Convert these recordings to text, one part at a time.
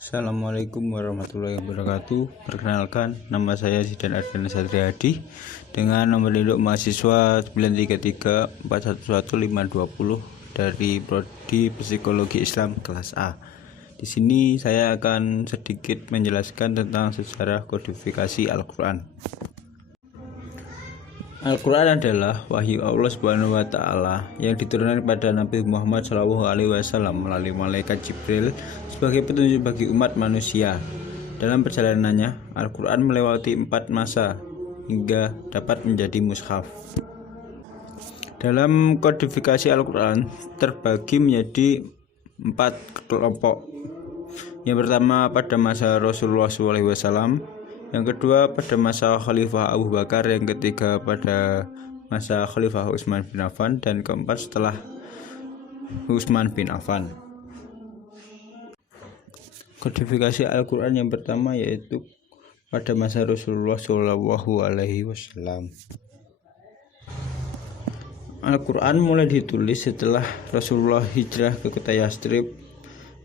Assalamualaikum warahmatullahi wabarakatuh. Perkenalkan, nama saya Zidan Ardiana Satriadi dengan nomor induk mahasiswa 933411520 dari Prodi Psikologi Islam kelas A. Di sini saya akan sedikit menjelaskan tentang sejarah kodifikasi Al-Quran. Al-Quran adalah wahyu Allah Subhanahu wa Ta'ala yang diturunkan kepada Nabi Muhammad SAW melalui malaikat Jibril sebagai petunjuk bagi umat manusia. Dalam perjalanannya, Al-Quran melewati 4 masa hingga dapat menjadi mushaf. Dalam kodifikasi Al-Quran terbagi menjadi 4 kelompok. Yang pertama pada masa Rasulullah SAW, yang kedua pada masa Khalifah Abu Bakar, yang ketiga pada masa Khalifah Utsman bin Affan, dan keempat setelah Utsman bin Affan. Kodifikasi Al-Quran yang pertama yaitu pada masa Rasulullah SAW. Al-Quran mulai ditulis setelah Rasulullah hijrah ke kota Yastrib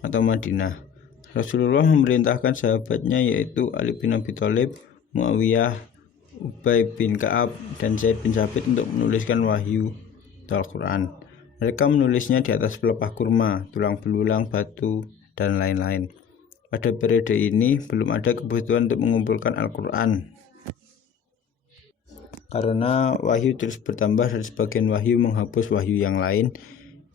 atau Madinah. Rasulullah memerintahkan sahabatnya yaitu Ali bin Abi Thalib, Muawiyah, Ubay bin Ka'ab, dan Zaid bin Tsabit untuk menuliskan wahyu Al-Quran. Mereka menulisnya di atas pelepah kurma, tulang belulang, batu, dan lain-lain. Pada periode ini belum ada kebutuhan untuk mengumpulkan Al-Quran karena wahyu terus bertambah dan sebagian wahyu menghapus wahyu yang lain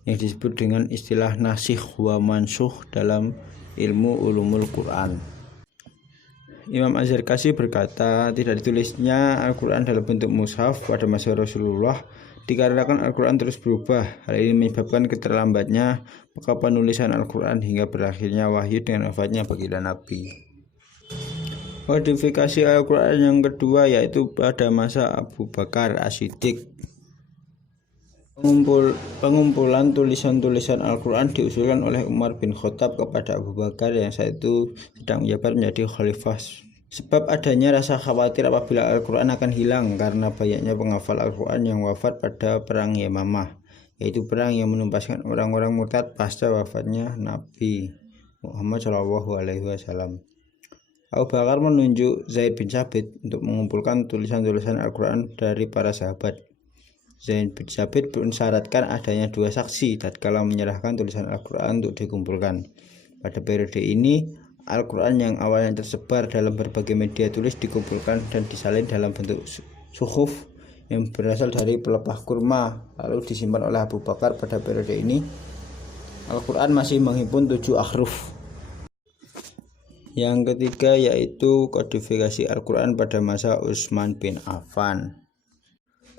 yang disebut dengan istilah nasikh wa mansukh dalam ilmu ulumul Quran. Imam Az-Zarkashi berkata, tidak ditulisnya Al-Quran dalam bentuk mushaf pada masa Rasulullah dikarenakan Al-Quran terus berubah. Hal ini menyebabkan keterlambatnya penulisan Al-Quran hingga berakhirnya wahyu dengan wafatnya baginda Nabi. Kodifikasi Al-Quran yang kedua yaitu pada masa Abu Bakar As-Siddiq. Pengumpulan tulisan-tulisan Al-Quran diusulkan oleh Umar bin Khattab kepada Abu Bakar yang saat itu sedang menjabat menjadi khalifah. Sebab adanya rasa khawatir apabila Al-Quran akan hilang karena banyaknya penghafal Al-Quran yang wafat pada perang Yamamah, yaitu perang yang menuntaskan orang-orang murtad pasca wafatnya Nabi Muhammad SAW. Abu Bakar menunjuk Zaid bin Tsabit untuk mengumpulkan tulisan-tulisan Al-Quran dari para sahabat. Zaid bin Tsabit mensyaratkan adanya 2 saksi tatkala menyerahkan tulisan Al-Quran untuk dikumpulkan. Pada periode ini, Al-Quran yang awalnya tersebar dalam berbagai media tulis dikumpulkan dan disalin dalam bentuk suhuf yang berasal dari pelepah kurma lalu disimpan oleh Abu Bakar. Pada periode ini, Al-Quran masih menghimpun 7 ahruf. Yang ketiga yaitu kodifikasi Al-Quran pada masa Utsman bin Affan.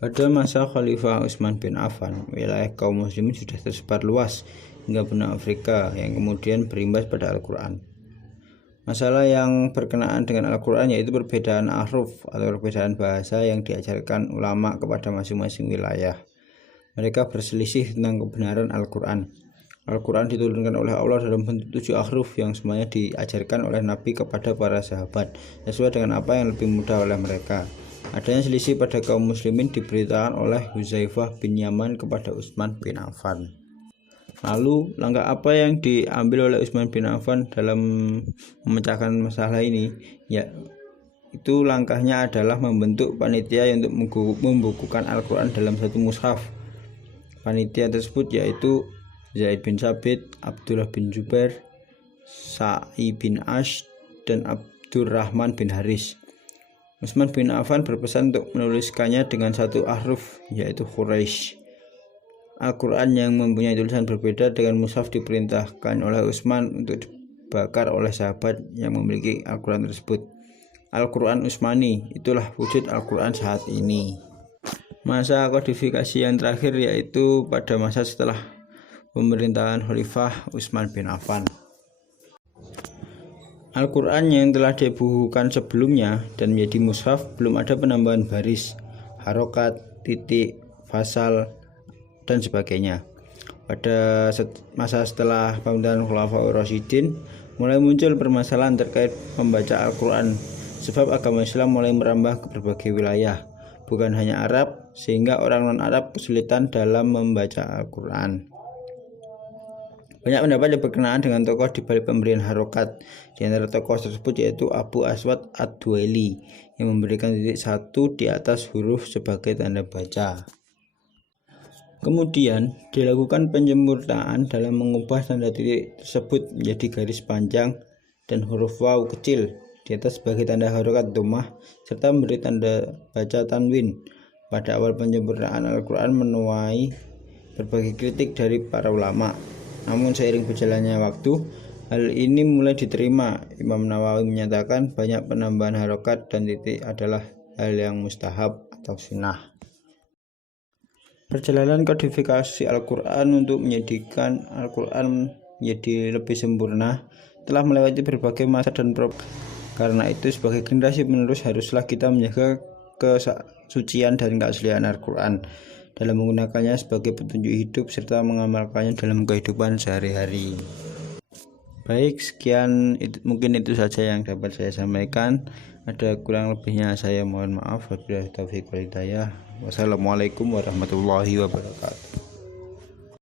Pada masa Khalifah Utsman bin Affan, wilayah kaum muslimin sudah tersebar luas hingga benua Afrika yang kemudian berimbas pada Al-Quran. Masalah yang berkenaan dengan Al-Quran yaitu perbedaan ahruf atau perbedaan bahasa yang diajarkan ulama kepada masing-masing wilayah. Mereka berselisih tentang kebenaran Al-Quran. Al-Quran diturunkan oleh Allah dalam bentuk 7 ahruf yang semuanya diajarkan oleh Nabi kepada para sahabat sesuai dengan apa yang lebih mudah oleh mereka. Adanya selisih pada kaum muslimin diberitakan oleh Huzaifah bin Yaman kepada Utsman bin Affan. Lalu langkah apa yang diambil oleh Utsman bin Affan dalam memecahkan masalah ini? Itu langkahnya adalah membentuk panitia untuk membukukan Al-Quran dalam satu mushaf. Panitia tersebut yaitu Zaid bin Tsabit, Abdullah bin Jubair, Sa'i bin Ash, dan Abdurrahman bin Haris. Utsman bin Affan berpesan untuk menuliskannya dengan 1 ahruf yaitu Quraisy. Al-Quran yang mempunyai tulisan berbeda dengan mushaf diperintahkan oleh Utsman untuk dibakar oleh sahabat yang memiliki Al-Quran tersebut. Al-Quran Utsmani, itulah wujud Al-Quran saat ini. Masa kodifikasi yang terakhir yaitu pada masa setelah pemerintahan Khalifah Utsman bin Affan. Al-Quran yang telah dibukukan sebelumnya dan menjadi mushaf belum ada penambahan baris, harokat, titik, fasal, dan sebagainya. Pada masa setelah pemerintahan Khulafaur Rasyidin mulai muncul permasalahan terkait membaca Al-Quran sebab agama Islam mulai merambah ke berbagai wilayah, bukan hanya Arab, sehingga orang non-Arab kesulitan dalam membaca Al-Quran. Banyak pendapat yang berkenaan dengan tokoh di balik pemberian harokat. Di antara tokoh tersebut yaitu Abu Aswad Ad-Duaili yang memberikan titik 1 di atas huruf sebagai tanda baca. Kemudian dilakukan penyempurnaan dalam mengubah tanda titik tersebut menjadi garis panjang dan huruf waw kecil di atas sebagai tanda harokat dhammah serta memberi tanda baca tanwin. Pada awal penyempurnaan Al-Quran menuai berbagai kritik dari para ulama. Namun seiring berjalannya waktu, hal ini mulai diterima. Imam Nawawi menyatakan banyak penambahan harokat dan titik adalah hal yang mustahab atau sunnah. Perjalanan kodifikasi Al-Quran untuk menjadikan Al-Quran menjadi lebih sempurna telah melewati berbagai masa dan problem. Karena itu sebagai generasi penerus haruslah kita menjaga kesucian dan keaslian Al-Quran dalam menggunakannya sebagai petunjuk hidup serta mengamalkannya dalam kehidupan sehari-hari. Baik, sekian mungkin itu saja yang dapat saya sampaikan. Ada kurang lebihnya saya mohon maaf. Wabillahi taufiq wal hidayah. Wassalamualaikum warahmatullahi wabarakatuh.